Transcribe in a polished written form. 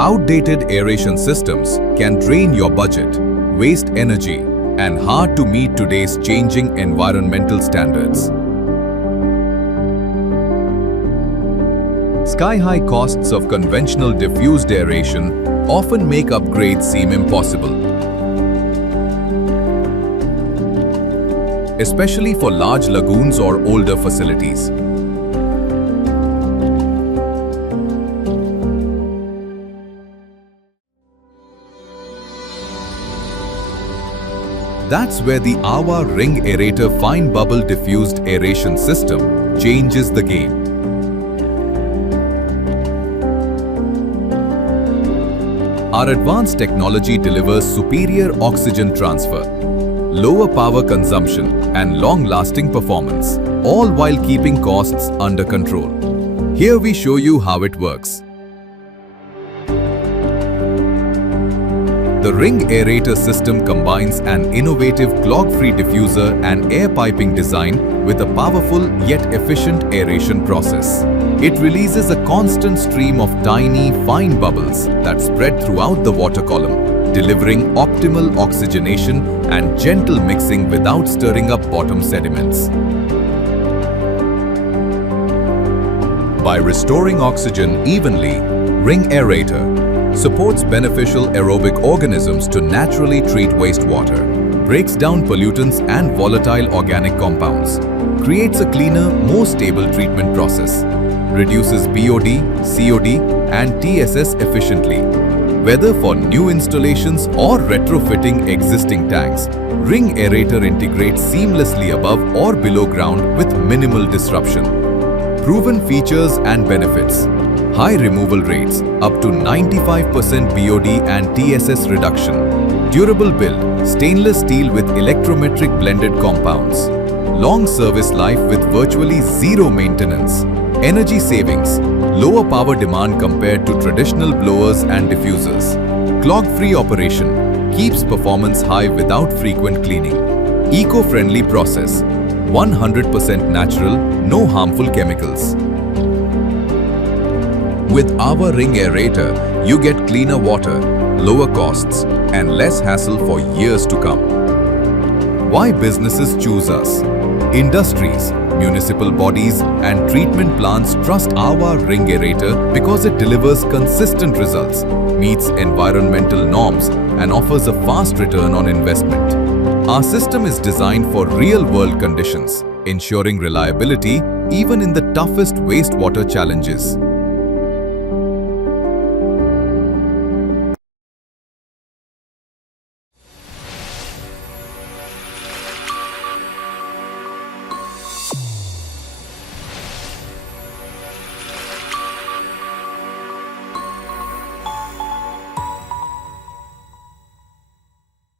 Outdated aeration systems can drain your budget, waste energy, and hard to meet today's changing environmental standards. Sky-high costs of conventional diffused aeration often make upgrades seem impossible, especially for large lagoons or older facilities. That's where the AWA Ring Aerator Fine Bubble Diffused Aeration System changes the game. Our advanced technology delivers superior oxygen transfer, lower power consumption, and long-lasting performance, all while keeping costs under control. Here we show you how it works. The Ring Aerator system combines an innovative clog-free diffuser and air piping design with a powerful yet efficient aeration process. It releases a constant stream of tiny, fine bubbles that spread throughout the water column, delivering optimal oxygenation and gentle mixing without stirring up bottom sediments. By restoring oxygen evenly, Ring Aerator supports beneficial aerobic organisms to naturally treat wastewater, breaks down pollutants and volatile organic compounds, creates a cleaner, more stable treatment process, reduces BOD, COD, and TSS efficiently. Whether for new installations or retrofitting existing tanks, Ring Aerator integrates seamlessly above or below ground with minimal disruption. Proven features and benefits: high removal rates, up to 95% BOD and TSS reduction. Durable build, stainless steel with electrometric blended compounds. Long service life with virtually zero maintenance. Energy savings, lower power demand compared to traditional blowers and diffusers. Clog-free operation, keeps performance high without frequent cleaning. Eco-friendly process, 100% natural, no harmful chemicals. With our Ring Aerator, you get cleaner water, lower costs, and less hassle for years to come. Why businesses choose us? Industries, municipal bodies, and treatment plants trust our Ring Aerator because it delivers consistent results, meets environmental norms, and offers a fast return on investment. Our system is designed for real-world conditions, ensuring reliability even in the toughest wastewater challenges.